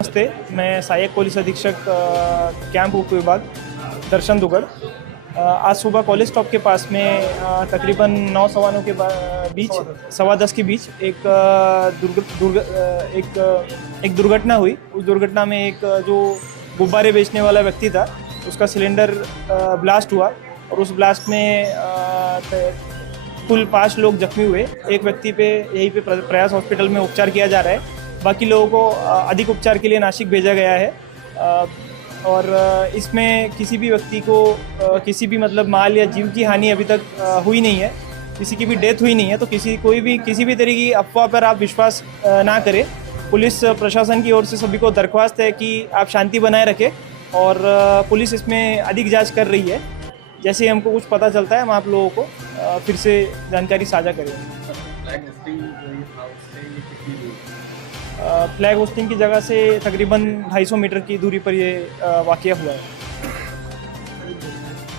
नमस्ते, मैं सहायक पुलिस अधीक्षक कैंप उप विभाग दर्शन दुगड़। आज सुबह कॉलेज स्टॉप के पास में तकरीबन 9 सवा 9 के बीच 10:15 के बीच एक दुर्घटना हुई। उस दुर्घटना में एक जो गुब्बारे बेचने वाला व्यक्ति था उसका सिलेंडर ब्लास्ट हुआ और उस ब्लास्ट में कुल 5 लोग जख्मी हुए। एक व्यक्ति पे यहीं पे प्रयास हॉस्पिटल में उपचार किया जा रहा है। बाकी लोगों को अधिक उपचार के लिए नासिक भेजा गया है। और इसमें किसी भी व्यक्ति को किसी भी मतलब माल या जीव की हानि अभी तक हुई नहीं है, किसी की भी डेथ हुई नहीं है। तो किसी भी तरह की अफवाह पर आप विश्वास ना करें। पुलिस प्रशासन की ओर से सभी को दरख्वास्त है कि आप शांति बनाए रखें और पुलिस इसमें अधिक जांच कर रही है। जैसे ही हमको कुछ पता चलता है हम आप लोगों को फिर से जानकारी साझा करेंगे। फ्लैग होस्टिंग की जगह से तकरीबन 250 मीटर की दूरी पर ये वाक़या हुआ है।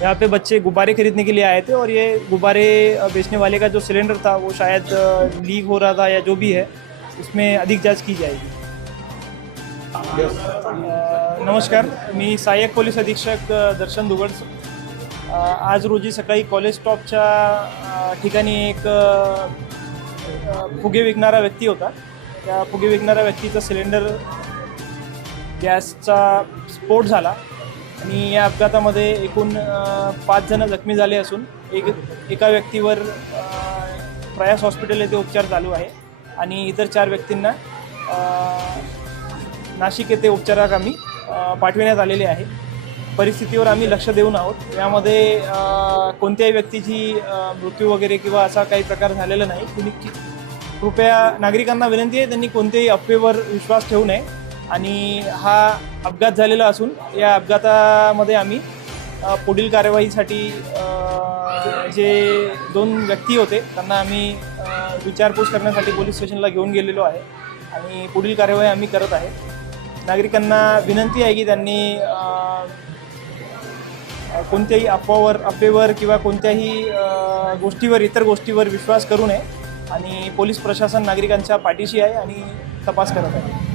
यहाँ पे बच्चे गुब्बारे खरीदने के लिए आए थे और ये गुब्बारे बेचने वाले का जो सिलेंडर था वो शायद लीक हो रहा था या जो भी है, उसमें अधिक जांच की जाएगी। नमस्कार, मी सहाय्यक पोलीस अधीक्षक दर्शन दुगड। आज रोजी सकाळी कॉलेज स्टॉपच्या ठिकाणी एक फुगे विकणारा व्यक्ती होता। त्या फुगे विकणाऱ्या व्यक्तीचा सिलेंडर गॅसचा स्फोट झाला आणि या अपघातामध्ये एकूण 5 जण जखमी झाले असून एका व्यक्तीवर प्रयास हॉस्पिटल येथे उपचार चालू आहे आणि इतर 4 व्यक्तींना नाशिक येथे उपचाराकामी पाठविण्यात आलेले आहे। परिस्थितीवर आम्ही लक्ष देऊन आहोत। यामध्ये कोणत्याही व्यक्तीची मृत्यू वगैरे किंवा असा काही प्रकार झालेला नाही। कृपया नागरिकांना विनंती आहे त्यांनी कोणत्याही अफवेवर विश्वास ठेवू नये आणि हा अपघात झालेला असून या अपघातामध्ये आम्ही पुढील कार्यवाहीसाठी जे 2 व्यक्ती होते त्यांना आम्ही विचारपूस करण्यासाठी पोलीस स्टेशनला घेऊन गेलेलो आहे आणि पुढील कार्यवाही आम्ही करत आहे। नागरिकांना विनंती आहे की त्यांनी कोणत्याही अफवेवर किंवा कोणत्याही इतर गोष्टीवर विश्वास करू नये आणि पोलीस प्रशासन नागरिकांच्या पाठीशी आहे आणि तपास करत आहे।